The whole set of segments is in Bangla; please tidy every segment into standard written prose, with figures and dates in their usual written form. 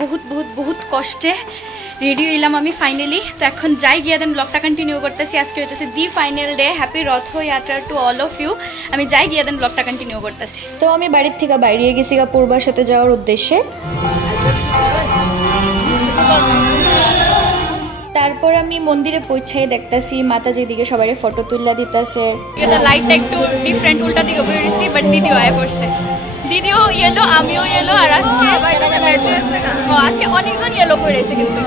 বহুত বহুত বহুত কষ্টে রেডি হইলাম আমি ফাইনালি। তো এখন যাই গিয়া দেন ব্লগটা কন্টিনিউ করতেছি। আজকে হইতেছে the final day. Happy Rath Yatra to all of you. আমি যাই গিয়া দেন ব্লগটা কন্টিনিউ করতেছি। তো আমি বাড়ির থেকে বাইরে গেছি পূর্বার সাথে যাওয়ার উদ্দেশ্যে। তারপর আমি মন্দিরে পৌঁছাই দেখতেছি মাতাজির দিকে সবাই ফটো তুললা দিতেছে। এটা লাইটটা একটু ডিফারেন্ট, উল্টা দিকে বেরিয়েছি, বাট দিদিও আয় পড়ছে। দিদিও ইয়েলো, আমিও ইয়েলো, আর আজকে অনেকজন ইয়েলো পড়েছে। কিন্তু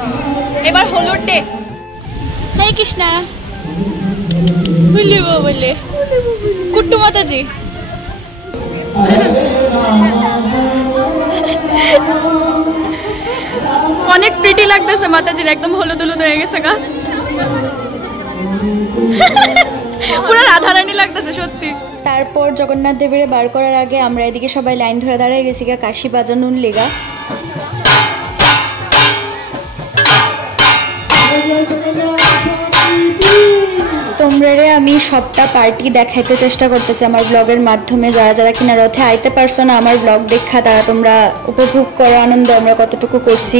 এবার হলুদ ডে। হরে কৃষ্ণা বলে বলে কুট্টু মাতাজি। অনেক প্রিটি লাগতেছে মাতাজির, একদম হলুদ হলুদ হয়ে গেছে গা, পুরো রাধারানী লাগতেছে সত্যি। তারপর জগন্নাথ দেবের বার করার আগে আমরা এদিকে সবাই লাইন ধরে দাঁড়ায় গেছি গা কাশি বাজানোর লেগা। তোমরা আমি সবটা পার্টি দেখাইতে চেষ্টা করতেছি আমার ব্লগের মাধ্যমে। যারা যারা কিনা রথে আইতে পারছো না আমার ব্লগ দেখা, তারা তোমরা উপভোগ করো আনন্দ আমরা কতটুকু করছি।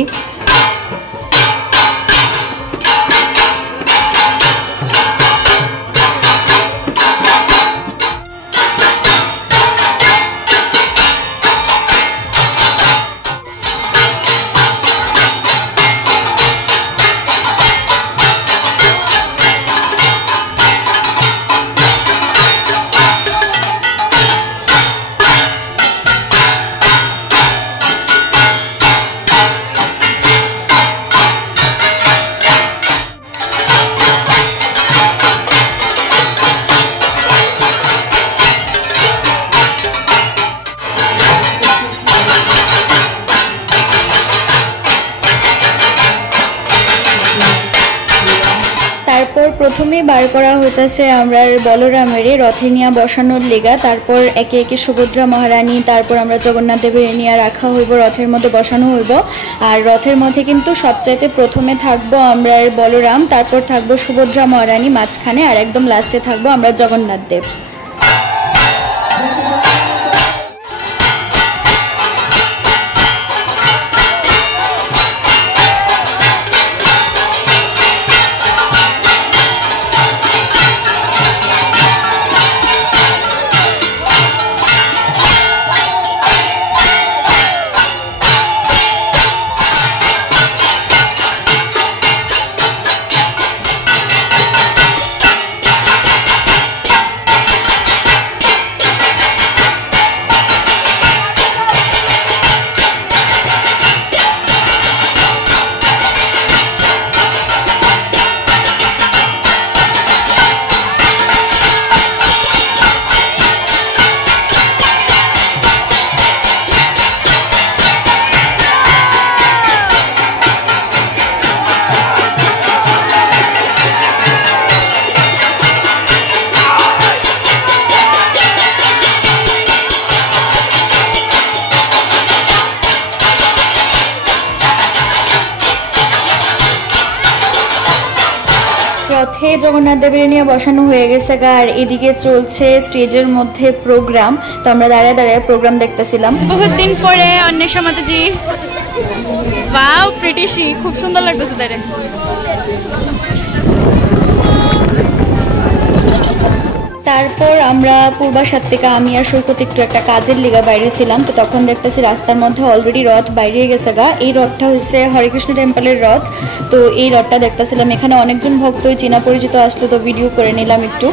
প্রথমে বার করা হইতেছে আমরা বলরামের রথে নিয়ে বসানোর লেগা। তারপর একে একে সুভদ্রা মহারানী, তারপর আমরা জগন্নাথ দেবের নিয়ে রাখা হইব, রথের মধ্যে বসানো হইব। আর রথের মধ্যে কিন্তু সবচাইতে প্রথমে থাকবো আমরা বলরাম, তারপর থাকবো সুভদ্রা মহারানী মাঝখানে, আর একদম লাস্টে থাকবো আমরা জগন্নাথ দেব। রথে জগন্নাথ দেবের নিয়ে বসানো হয়ে গেছে গা, আর এদিকে চলছে স্টেজের মধ্যে প্রোগ্রাম। তো আমরা দাঁড়ায় দাঁড়ায় প্রোগ্রাম দেখতেছিলাম। বহুত দিন পরে অন্বেষা মাতাজি, ওয়াও প্রিটিশি, খুব সুন্দর লাগতেছে তারে। তারপর আমরা পূর্বাসার থেকে আমি আর সৈকত একটু একটা কাজের লিগা বাইরে ছিলাম। তো তখন দেখতেছি রাস্তার মধ্যে অলরেডি রথ বাইরে গেছে গা। এই রথটা হচ্ছে হরেকৃষ্ণ টেম্পলের রথ। তো এই রথটা দেখতেছিলাম, এখানে অনেকজন ভক্ত চেনা পরিচিত আসলো, তো ভিডিও করে নিলাম একটু।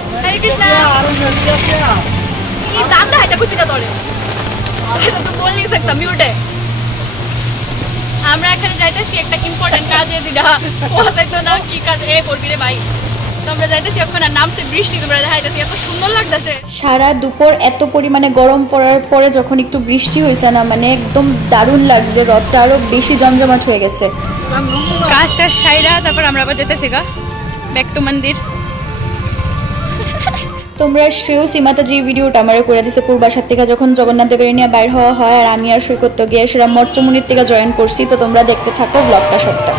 আমরা এখানে যাইতেছি একটা ইম্পর্টেন্ট কাজে, যেটা পৌঁছাইতো না কি কাজ এ করবি রে ভাই। সারা দুপুর এত পরিমাণে গরম পড়ার পরে যখন একটু বৃষ্টি হয়েছে না, মানে একদম দারুণ লাগছে, রথটা আরো বেশি জমজমাট হয়ে গেছে। কাজটা সাইরা তারপর আমরা আবার যেতেছি গা ব্যাক টু মন্দির। তোমরা শ্রেয় সীমাতাজি ভিডিওটা আমার করে দিছে পূর্বাসার থেকে যখন জগন্নাথ দেবের নিয়ে বাইর হওয়া হয়, আর আমি আর সৈকত গিয়ে সেরা মর্চমুনির থেকে জয়েন করছি। তো তোমরা দেখতে থাকো ব্লগটা সবটা।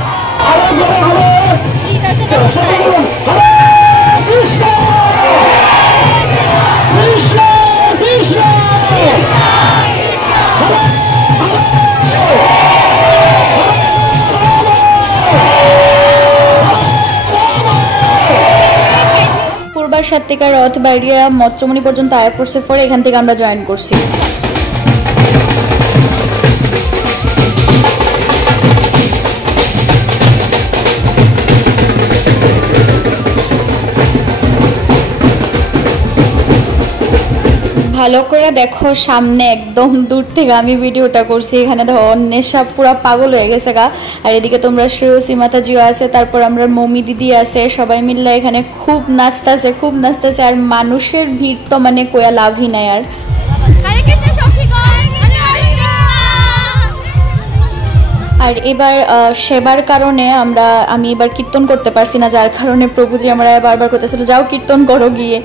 বারাসাত থেকে রথ বাইরিয়া মৎস্যমণি পর্যন্ত আয়া পড়ছে, পরে এখান থেকে আমরা জয়েন করছি। ভালো করে দেখো সামনে একদম দূর থেকে আমি ভিডিওটা করছি, এখানে দেখো অন্বেষা পুরা পাগল হয়ে গেছে গা। আর এদিকে তোমরা শ্রেয়সী মাতাজিও আছে, তারপর আমরা মমি দিদি আছে, সবাই মিললে এখানে খুব নাচতেছে আর মানুষের ভিড় তো মানে কোয়া লাভই নাই। আর আর এবার সেবার কারণে আমি এবার কীর্তন করতে পারছি না, যার কারণে প্রভুজি আমরা বারবার করতেছিল যাও কীর্তন করো গিয়ে।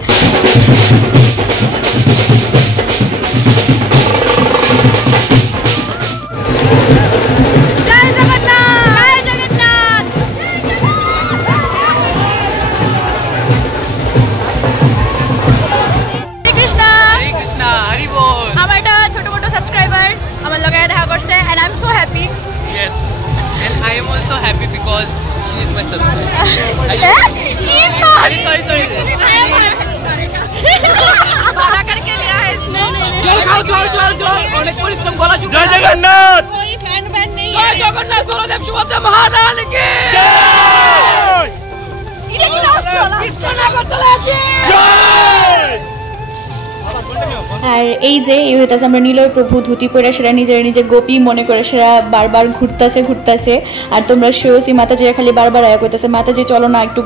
আর এই যে হইতাছে আমরা নিলয় প্রভু ধুতি পরে সেটা নিজে গোপী মনে করে সেটা বারবার ঘুরতেছে। আর তোমরা শ্রেয়সী মাতাজি খালি বারবার আয়া করতেছে মাতাজি চলো না একটু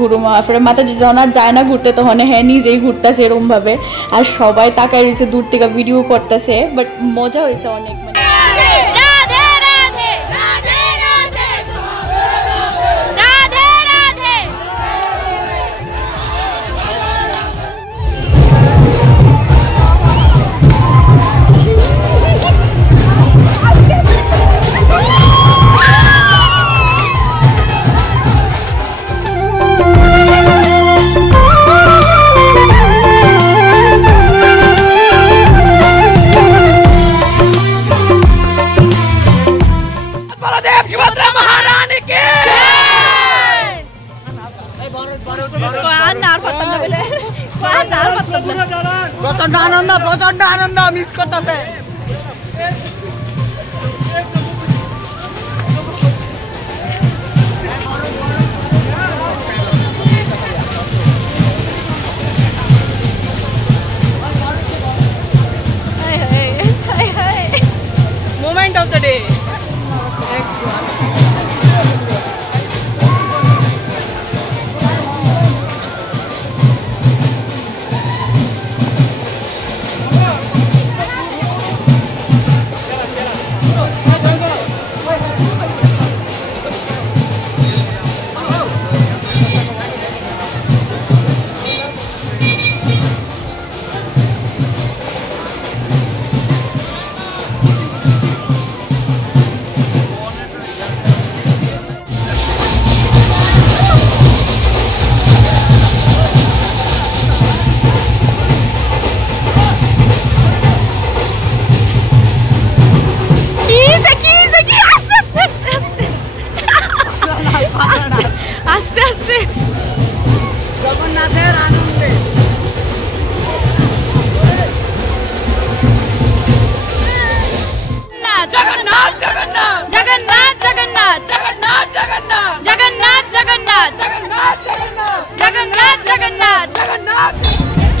ঘুরুম। আর মাতাজি যখন আর যায় না ঘুরতে তখন হ্যাঁ নিজেই ঘুরতেছে এরকম ভাবে, আর সবাই তাকায় রয়েছে দূর থেকে ভিডিও করতেছে। বাট মজা হয়েছে অনেক। প্রচন্ড আনন্দ মিস করতেছে। Moment of the day.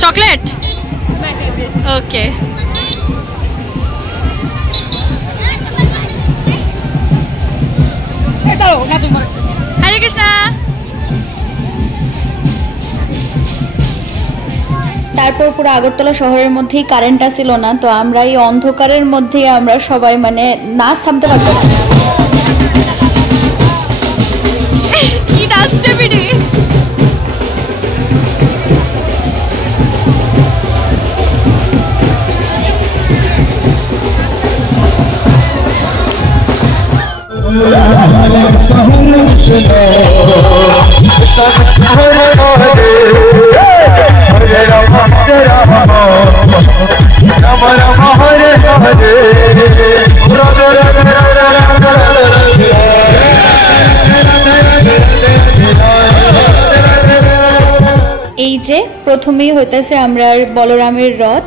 Chocolate? Okay. Hare Krishna. তারপর পুরো আগরতলা শহরের মধ্যেই কারেন্ট আসছিল না, তো আমরা এই অন্ধকারের মধ্যে আমরা সবাই মানে নাচ থামতে পারবো না। কি ডান্স স্টেপিডি এই যে প্রথমেই হইতেছে আমরা বলরামের রথ।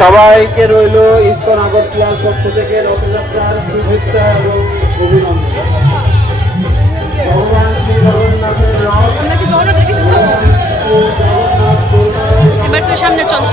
সবাইকে রইল ইসকন আগরতলার পক্ষ থেকে রথযাত্রার শুভেচ্ছা এবং অভিনন্দন। ভগবান শ্রী জগন্নাথের রথ, এবার তুই সামনে চল।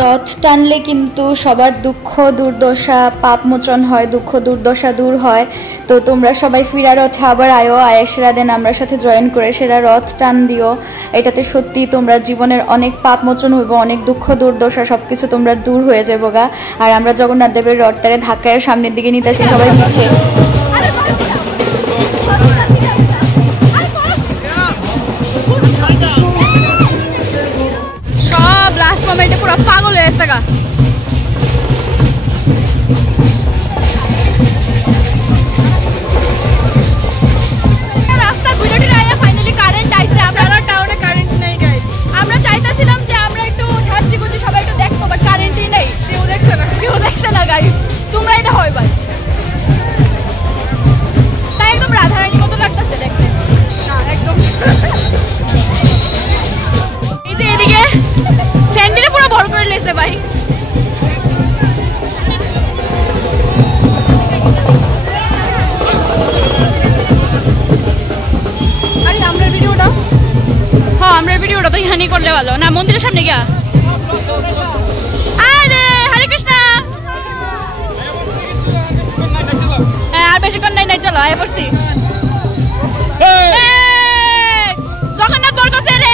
রথ টানলে কিন্তু সবার দুঃখ দুর্দশা পাপ মোচন হয়, দুঃখ দুর্দশা দূর হয়। তো তোমরা সবাই ফিরা রথে আবার আয়েসেরা দেন আমরা সাথে জয়েন করে সেরা রথ টান দিও। এটাতে সত্যি তোমরা জীবনের অনেক পাপ মোচন হইব, অনেক দুঃখ দুর্দশা সবকিছু তোমরা দূর হয়ে যাবো গা। আর আমরা জগন্নাথ দেবের রথটারে ধাক্কায় সামনের দিকে নিতেছি সবাই পিছিয়ে। সব লাস্ট মোমেন্টে পুরো পাগল হয়ে গেছে গা। রাস্তা ঘুরে ঘুরে আয়া ফাইনালি কারেন্ট আইছে। আমরা টাউনে কারেন্ট নাই গাইস। আমরা চাইতাছিলাম যে আমরা একটু সাহায্য করতে সবাই একটু দেখবো, বাট কারেন্টই নেই। কেউ দেখছে না গাইস, তোমরাই না হয় ভাই। তাই একদম রাধারানীর মতো লাগতেছে দেখতে। না একদম এই যে এদিকে স্যান্ডেলে পুরো ভর করে লেছে ভাই। আরে আমরা ভিডিওটা, হ্যাঁ আমরা ভিডিওটা তো এখানেই করলে ভালো না, মন্দিরের সামনে গিয়া। আরে হরে কৃষ্ণ। হ্যাঁ আর বেশিক্ষণ নাই, চলো আয় পড়ছি। জগন্নাথ বর করছে রে।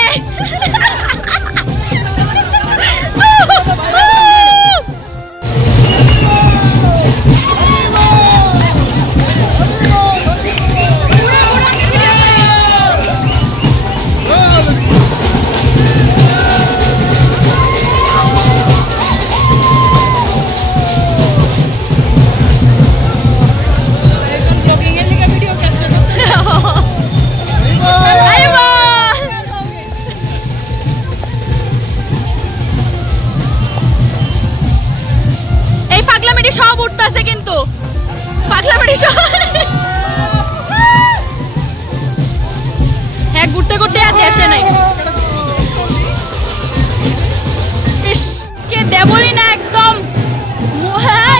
সব উঠতেছে কিন্তু পাগলাবাড়ি শহর। হ্যাঁ ঘুরতে ঘুরতে আর দেশে নাই। ইস কে দেবই না একদম। হ্যাঁ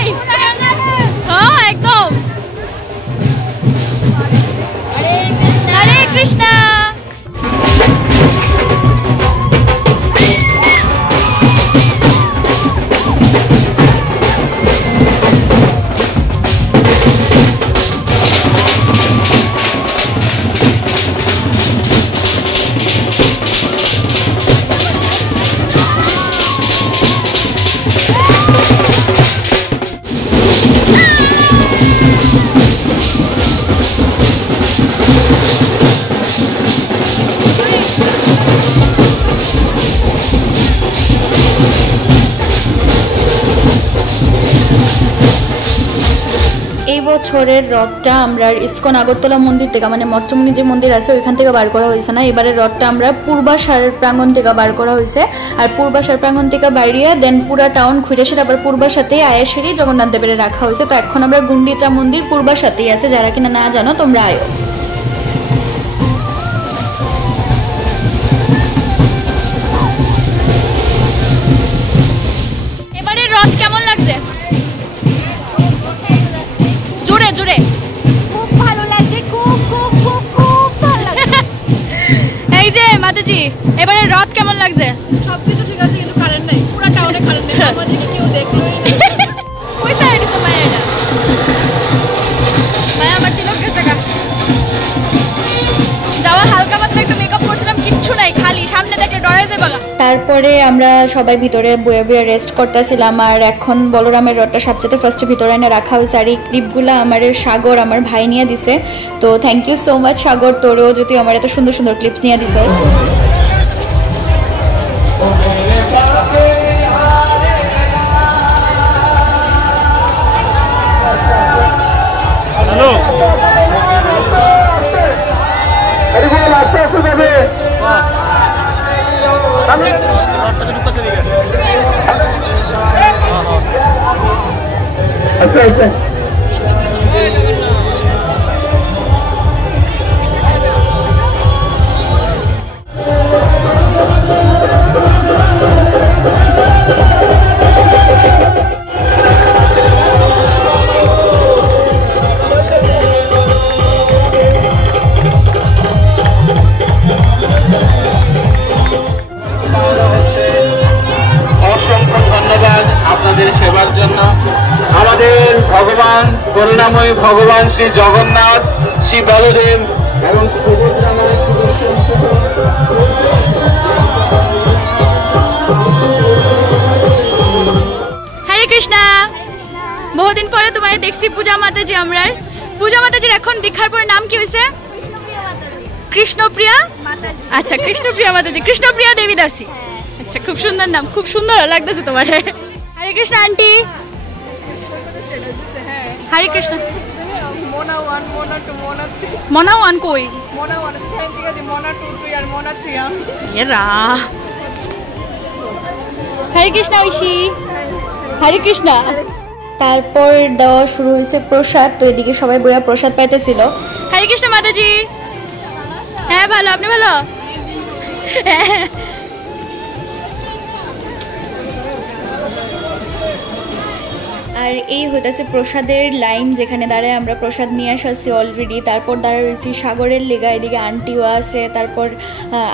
একদম। হরে কৃষ্ণ। এই বছরের রথটা আমরা ইসকন আগরতলা মন্দির থেকে মানে মৎস্যমণি যে মন্দির আছে ওইখান থেকে বার করা হয়েছে না, এবারের রথটা আমরা পূর্বাশার প্রাঙ্গণ থেকে বার করা হয়েছে। আর পূর্বাশার প্রাঙ্গণ থেকে বাইরিয়া দেন পুরা টাউন ঘুরে সেটা আবার পূর্বাশাতে আয়েসেরই জগন্নাথ দেবের রাখা হয়েছে। তো এখন আমরা গুন্ডিচা মন্দির পূর্বাশাতেই আছে, যারা কিনা না জানো তোমরা আয়ো। এবারে রথ কেমন লাগছে? জোরে জোরে। খুব ভালো লাগে। আছে? সবকিছু ঠিক আছে কিন্তু কারেন্ট নাই, পুরো টাউনে কারেন্ট নেই, আমাদেরকে কেউ দেখলোই না। ওই সাইডে তো মায়া এটা মায়া আমার তিলক গেছে গা যাওয়া হালকা পাতলা একটু মেকআপ করছিলাম, কিচ্ছু নাই, খালি সামনে দেখে ডরে যাবে গা। তারপরে আমরা সবাই ভিতরে বয়ে বয়ে রেস্ট করতেছিলাম। আর এখন বলরামের রথটা সবচেয়ে ফার্স্টে ভিতরে এনে রাখা হয়েছে। আর এই ক্লিপগুলো আমার সাগর আমার ভাই নিয়ে দিছে, তো থ্যাংক ইউ সো মাচ সাগর, তোরও যদি আমার এত সুন্দর সুন্দর ক্লিপস নিয়ে দিছ। হ্যালো আস্তে আস্তে যাবে আচ্ছা আচ্ছা সেবার জন্য আমাদের ভগবান করুণাময়ী ভগবান শ্রী জগন্নাথ, শ্রী বলদেব এবং সুভদ্রাময় হরে কৃষ্ণা। বহুদিন পরে তোমায় দেখছি পূজা মাতাজি। আমরা পূজা মাতাজির এখন দীক্ষার পর নাম কি হয়েছে? কৃষ্ণপ্রিয়া। আচ্ছা কৃষ্ণপ্রিয়া মাতাজি, কৃষ্ণপ্রিয়া দেবী দাসী। আচ্ছা খুব সুন্দর নাম, খুব সুন্দর লাগতেছে তোমার। হরে কৃষ্ণ আন্টি। হরে কৃষ্ণ। মোনা 1 মোনা 2 মোনা 3 মনা ওয়ান কই? মোনা 1 আছে, ঠিক আছে, মোনা 2 3 আর মোনা 3 আমি। এরা হরে কৃষ্ণ ঐশী। হরে কৃষ্ণ। তারপর দেওয়া শুরু হয়েছে প্রসাদ, তো এদিকে সবাই বইয়া প্রসাদ পাইতেছিল। হরে কৃষ্ণ মাতাজি। হ্যাঁ ভালো, আপনি ভালো? আর এই হইতেছে প্রসাদের লাইন, যেখানে দাঁড়ায় আমরা প্রসাদ নিয়ে আসছি অলরেডি। তারপর দাঁড়া রয়েছি সাগরের লেগা, এদিকে আন্টিও আছে, তারপর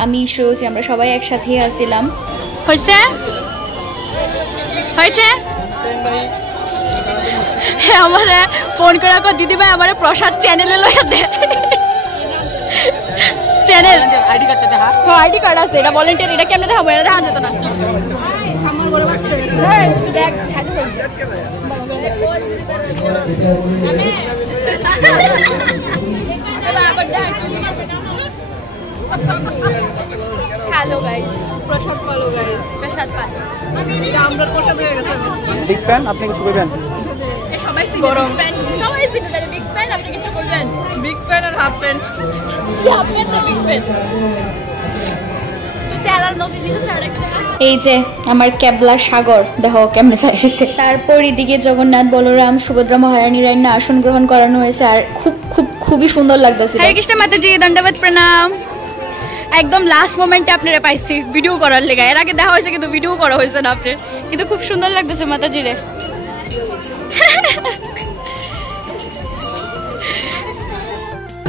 আমি শুয়েছি, আমরা সবাই একসাথেই আসছিলাম। হয়েছে হয়েছে। আমার ফোন করে দিদি ভাই আমার প্রসাদ চ্যানেলে লইয়া দে। চ্যানেল আইডি কার্ডটা দেখা। হ্যাঁ আইডি কার্ড আছে, এটা ভলান্টিয়ার, এটা কেমনে দেখাবো? এটা দেখা যেত না। আমার বড় বাচ্চা দেখ হ্যালো গাইস, প্রসাদ পালো গাইস, প্রসাদ পান। আমরা প্রসাদ হয়ে গেছে। বিগ ফ্যান, আপনি কিছু করবেন? সবাই সিনে সবাই সিনে বিগ ফ্যান। আপনি কিছু করবেন? বিগ প্যান্ট আর হাফ প্যান্ট। কি আপনার তো বিগ ফ্যান। তো চ্যানেল নতুন দিতে স্যার একটু দেখা। এই যে আমার ক্যাবলা সাগর, দেখো কেমনে চাইছে। তারপর এদিকে জগন্নাথ, বলরাম, সুভদ্রা মহারানীর আইনা আসন গ্রহণ করানো হয়েছে। আর খুবই সুন্দর লাগতেছে। হরে কৃষ্ণ মাতাজি, দণ্ডবত প্রণাম। একদম লাস্ট মোমেন্টে আপনারা পাইছি ভিডিও করার লেগে। এর আগে দেখা হয়েছে কিন্তু ভিডিও করা হয়েছে না আপনার, কিন্তু খুব সুন্দর লাগতেছে মাতাজিরে।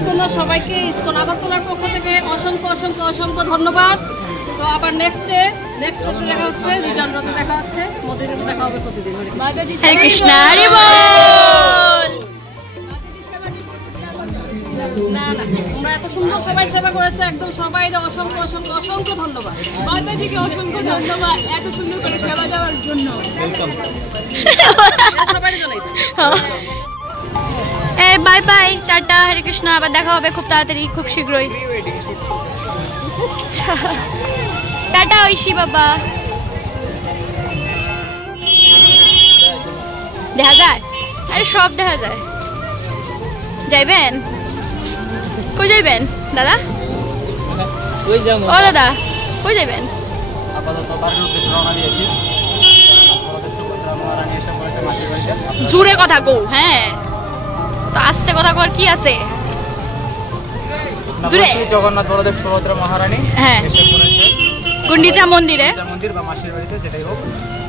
তোমরা সবাইকে ইসকন আগরতলার পক্ষ থেকে অসংখ্য অসংখ্য অসংখ্য ধন্যবাদ। তো আবার নেক্সট রোডে দেখা হচ্ছে, রিটার্ন রোডে দেখা হচ্ছে, মন্দিরে দেখা হবে প্রতিদিন। হরে কৃষ্ণ। হরি বল। না না, তোমরা এত সুন্দর সবাই সেবা করেছে, একদম সবাই অসংখ্য অসংখ্য অসংখ্য ধন্যবাদ। মাতাজিকে অসংখ্য ধন্যবাদ এত সুন্দর করে সেবা দেওয়ার জন্য। সবাই জানাইছে। বাই বাই, টাটা, হরে কৃষ্ণ। আবার দেখা হবে খুব তাড়াতাড়ি, খুব শীঘ্রই। টাটা ঐশী বাবা। দেখা যায়? আরে সব দেখা যায়। যাইবেন? কই যাইবেন দাদা? ও দাদা কই যাইবেন? জোরে কথা কও। হ্যাঁ তো আস্তে কথা কর, কি আছে জোরে? জগন্নাথ, বলদেব, সুভদ্রা মহারানী। হ্যাঁ গুন্ডিচা মন্দিরে, মন্দির বা মাসির বাড়িতে, যেটাই হোক।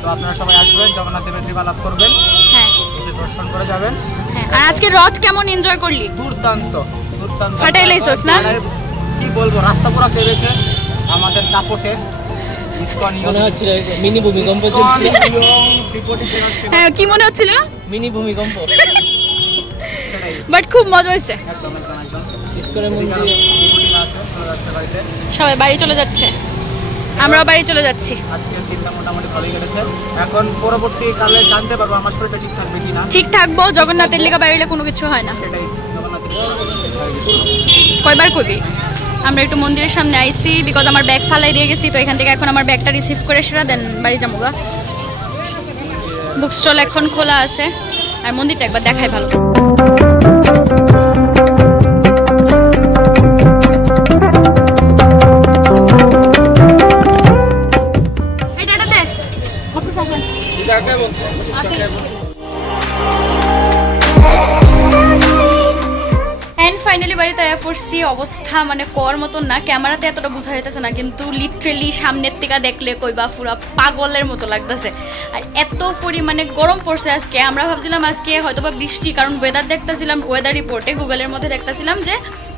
তো আপনারা সবাই আসবেন, জগন্নাথ দেবের কৃপা লাভ করবেন। হ্যাঁ এসে দর্শন করে যাবেন। হ্যাঁ। আর আজকে রথ কেমন এনজয় করলি? দুর্দান্ত দুর্দান্ত। ফাটাইলাইছস না? কি বলবো, রাস্তা পুরো কেঁদেছে আমাদের দাপটে। ইসকন মনে হচ্ছিল মিনি ভূমিকম্প চলছিল। হ্যাঁ কি মনে হচ্ছিল? মিনি ভূমিকম্প। বাট খুব মজা হয়েছে। একদম একদম একদম। ইসকনের মন্দির সবাই বাড়ি চলে যাচ্ছে, আমরাও বাড়ি চলে যাচ্ছি। আজকের দিনটা মোটামুটি ভালোই কেটেছে। এখন পরবর্তীকালে জানতে পারবো আমার শরীরটা ঠিক থাকবে কিনা। ঠিক থাকবো, জগন্নাথের লেগা বাইরে কোনো কিছু হয় না। সেটাই জগন্নাথের কয়বার কবি আমরা একটু মন্দিরের সামনে আইছি, বিকজ আমার ব্যাগ ফালাই দিয়ে গেছি, তো এখান থেকে এখন আমার ব্যাগটা রিসিভ করে সেটা দেন বাড়ি যাবো। বুক স্টল এখন খোলা আছে, আর মন্দিরটা একবার দেখাই ভালো। ফাইনালি বাড়িতে আয়া পড়ছি, অবস্থা মানে কর মতন না, ক্যামেরাতে এতটা বোঝা যেতেছে না, কিন্তু লিটারেলি সামনের থেকে দেখলে কইবা পুরা পাগলের মতো লাগতেছে। আর এত পরিমাণে গরম পড়ছে আজকে। আমরা ভাবছিলাম আজকে হয়তোবা বৃষ্টি, কারণ ওয়েদার দেখতেছিলাম, ওয়েদার রিপোর্টে গুগলের মধ্যে দেখতেছিলাম যে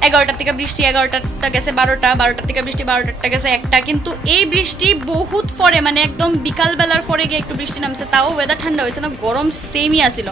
11টার থেকে বৃষ্টি, 11টা গেছে 12টার থেকে বৃষ্টি, 12টা গেছে 1টা, কিন্তু এই বৃষ্টি বহুত পরে, মানে একদম বিকালবেলার পরে গিয়ে একটু বৃষ্টি নামছে, তাও ওয়েদার ঠান্ডা হয়েছে না, গরম সেমই আসিল।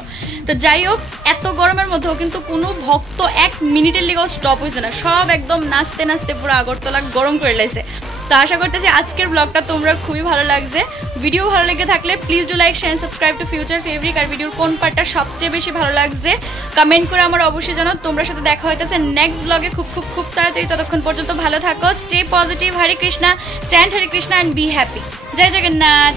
তো যাই হোক, এত গরমের মধ্যেও কিন্তু কোনো ভক্ত 1 মিনিটের লিগেও স্টপ হয়েছে না, সব একদম নাচতে নাচতে পুরো আগরতলা গরম করে লাইছে। তো আশা করতেছি আজকের ব্লগটা তোমরা খুবই ভালো লাগছে। ভিডিও ভালো লেগে থাকলে please do like, share, subscribe to Future Fabric. আর ভিডিওর কোন পার্টটা সবচেয়ে বেশি ভালো লাগছে কমেন্ট করে আমার অবশ্যই জানাও। তোমরা সাথে দেখা হইতেছে নেক্সট ব্লগে খুব খুব খুব তাড়াতাড়ি। ততক্ষণ পর্যন্ত ভালো থাকো, stay positive, Hare Krishna, chant Hare Krishna and be happy. জয় জগন্নাথ।